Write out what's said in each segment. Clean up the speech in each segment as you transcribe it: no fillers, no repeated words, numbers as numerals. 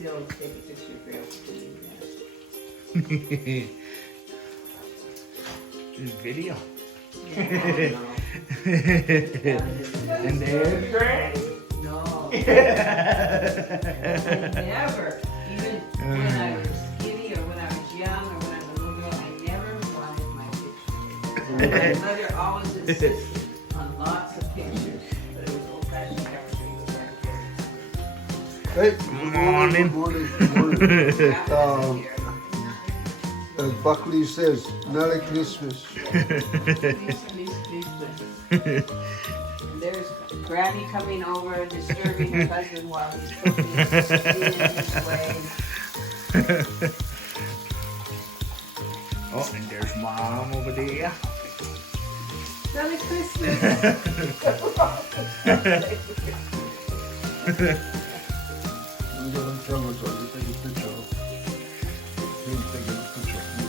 still take a picture for your This video. Yeah, no. And there's Granny. No. I never, even when I was skinny or when I was young or when I was a little girl, I never wanted my picture. My mother always insisted on lots of pictures, but it was old-fashioned camera, so he was Hey, good morning. Good morning. As Buckley says, Merry Christmas. And there's Granny coming over, disturbing her husband while he's cooking, eating his way. Oh, and there's Mom over there. Merry Christmas! I'm gonna tell her so you take a picture of him taking a picture of you.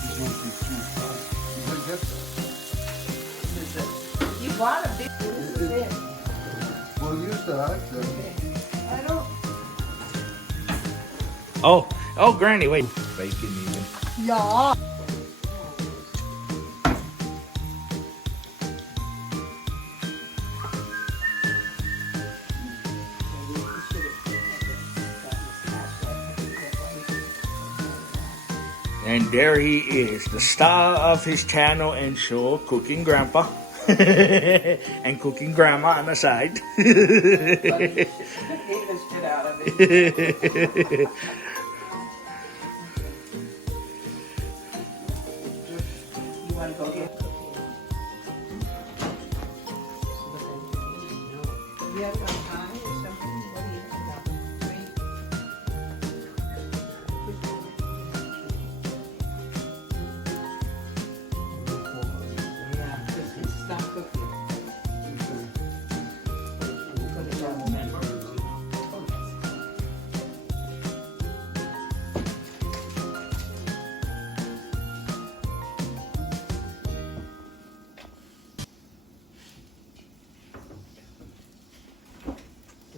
He's going to be too fast. You can get that. You bought a big, this is it. We'll use that. I don't, Oh, Granny, wait. Bacon even. Ja. And there he is, the star of his channel and show, Cooking Grandpa. And Cooking Grandma on the side. take the shit out of it. You want to go get cooking? You have some time or something? What do you think about three? Yeah, because stop cooking. Put it down in that order.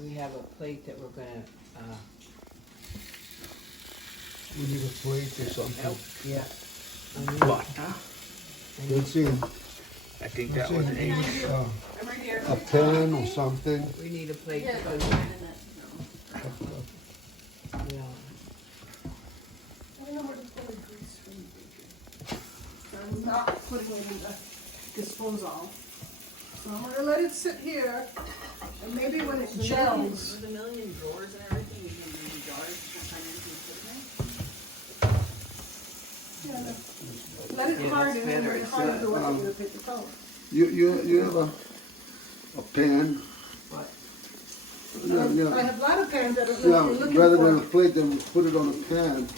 We have a plate that we're gonna, We need a plate or something. yeah. What? Let's see. I think that was an English. A pen or something. We need a plate because, yeah. I'm not putting it in the disposal. So I'm gonna let it sit here, and maybe when it gels. With a million drawers and everything, you can maybe jars to find anything Let it Yeah, harden, that's and better. when it It's, hardens, the way you paper towel. You have a pen. What? Yeah, I yeah. have a lot of pans that are Yeah, looking rather for. than a plate, then put it on a pan.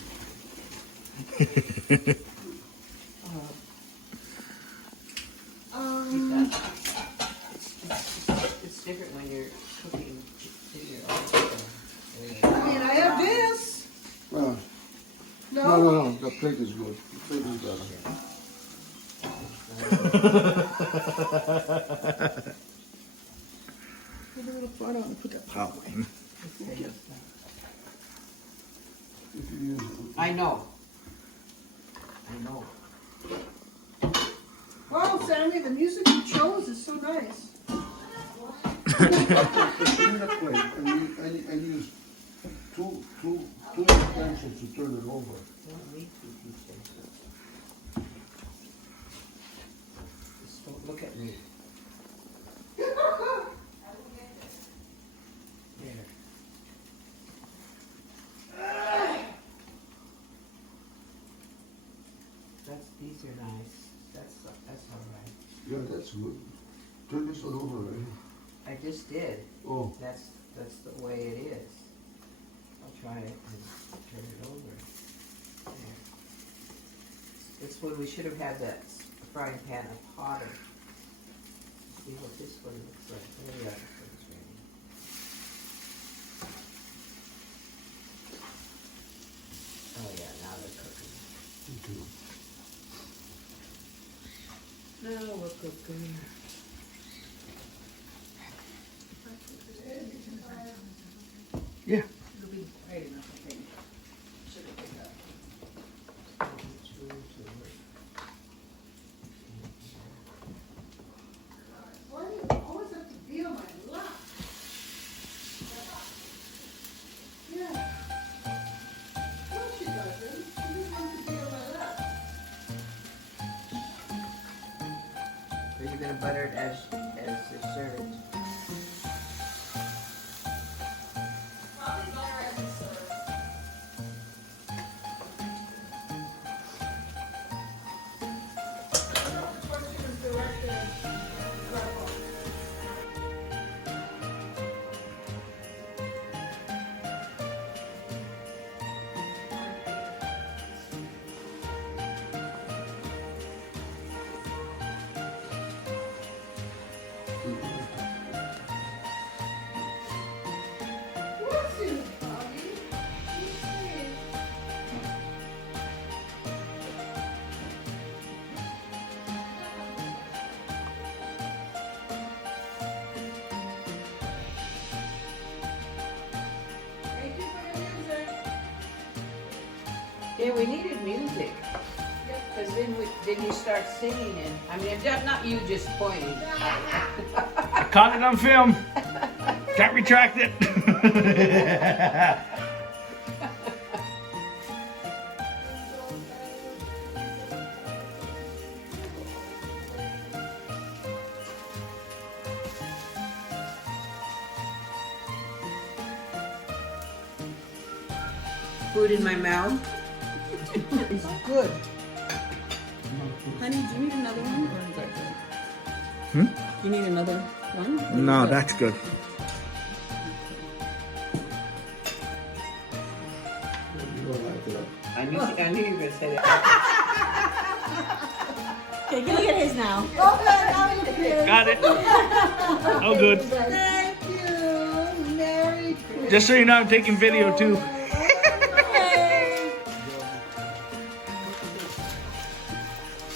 It's different when you're cooking in your own. I mean, I have this. Well, No? no, the plate is good. The plate is better. Put a little part on and put that. Powling. If you use I know. Oh, Sammy, the music you chose is so nice. Put it in a plate and use two utensils to turn it over. Just look at me. There. These are nice. That's all right. Yeah, that's good. Turn this one over, right? I just did. Oh, That's the way it is. I'll try it and turn it over. There. This one, we should have had that frying pan of hotter. See what this one looks like. There we are. This one's ready. Oh yeah, now they're cooking. okay. Now we're cooking. you're gonna butter it as it's served. Probably better as it's served. Yeah, we needed music. Because then you start singing and, I mean, not you just pointing. I caught it on film. Can't retract it. Food in my mouth. It's good. Honey, do you need another one or is that good? Hmm? You need another one? No, that's good. I knew you were gonna say that. Okay, go get his now. Okay, now look at this. Got it. Oh, good. Thank you. Merry Christmas. Just so you know, I'm taking video too.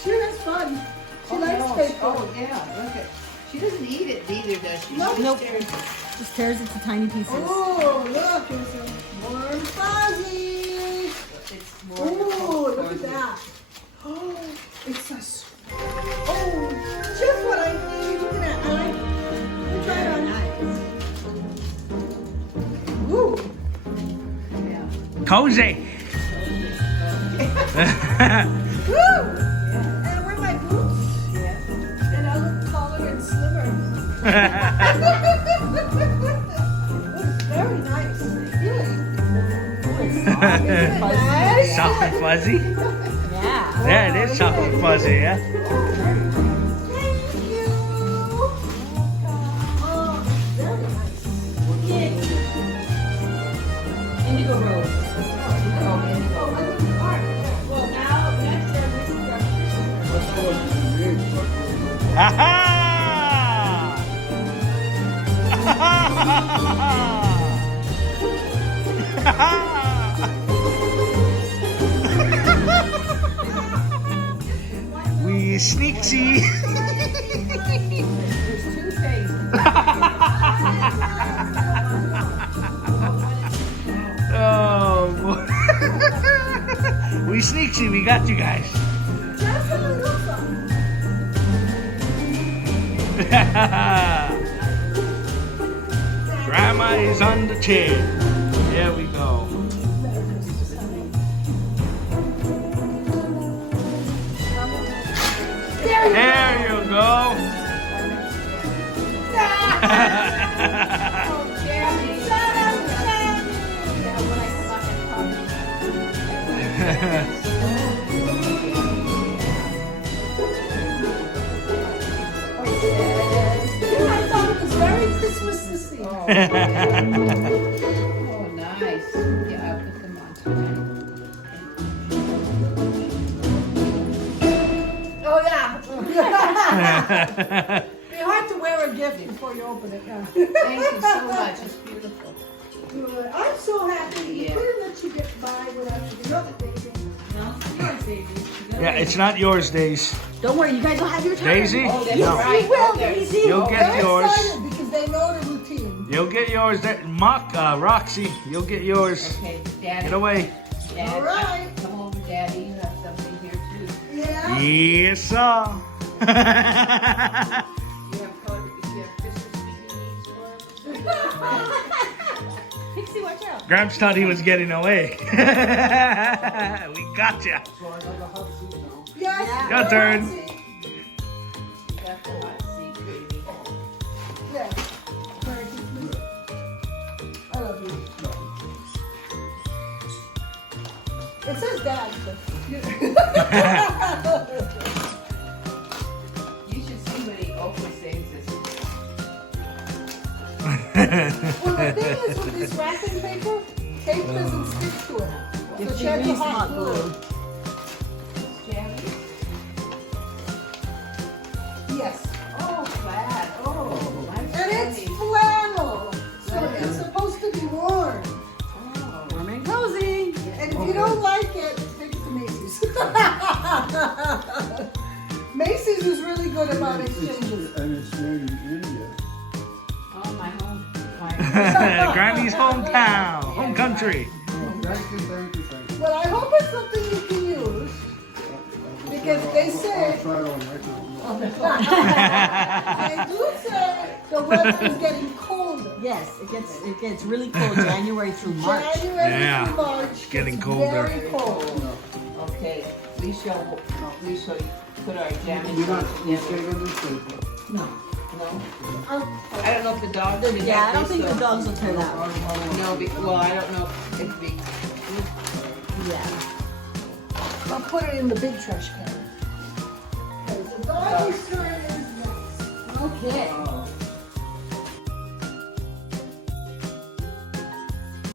She has fun. She likes cake. Oh, yeah, look at, she doesn't eat it either, does she? Nope. She Nope. stares. Just tears it to tiny pieces. Oh, look, there's some warm fuzzies. It's more of a Oh, look fuzzy. at that. Oh, it's a oh, just what I need. Look at that. I like it. Let me try it on. Ooh. Yeah. Cozy. Woo! And I wear my boots. Yeah. And I look taller and slimmer. Looks very nice. Really. Isn't it nice? Soft and fuzzy. Yeah. Yeah, it is soft and fuzzy, yeah. Thank you. Oh, very nice. Indigo rose. Oh, I look hard. Well, now, next year, we can Ha ha! We sneaksy. There's two things. Oh, boy. We sneaksy. We got you guys. That's what it looks like. Grandma is on the chair. There we go. There you go. I thought it was very Christmas this year. Oh, nice. Yeah, I'll put them on tonight. Oh, yeah. Be hard to wear a gift before you open it. Yeah. Thank you so much. It's beautiful. Good. I'm so happy. He Yeah. couldn't let you get by without you. No, Daisy. Yeah, it's not yours, Daisy. Don't worry, you guys will have your turn. Daisy? Oh, that's No. right. We will, Oh, there's- Daisy. You'll get They're yours. excited because they know the routine. You'll get yours. Roxy, you'll get yours. Okay, Daddy. Get away. Dad, All right. Come over, Daddy. You have something here too. Yeah. Yes, sir. You have Christmas needs Pixie, watch out. Gramps thought he was getting away. We got ya. Yes. Your turn. You got the hot You should see when he opens things. Well, the thing is with this wrapping paper, tape doesn't stick to it. So If check you the use hot hot glue. glue. Jammy? Yes. Oh, flat. Oh, nice. And it's flannel. So it's supposed to be warm. Warm and cozy. And if you don't like it, take it to Macy's. Macy's is really good about exchanges. And it's made in India. Oh, my home. Granny's hometown, home country. Thank you. Well, I hope it's something you can use. Because they say, I'll try it on right now. they do say the weather is getting colder. Yes, it gets really cold January through March. January Yeah. through March. Getting it's colder. Very cold. Okay, we shall put our jammy You're not, you together. stay on this paper. No. No? I don't know if the dogs would Yeah, I have don't this, think the though. dogs will tear that. No, well, I don't know if we. Yeah. I'll put it in the big trash can. Okay, the doggy's turn is next. Okay. Oh,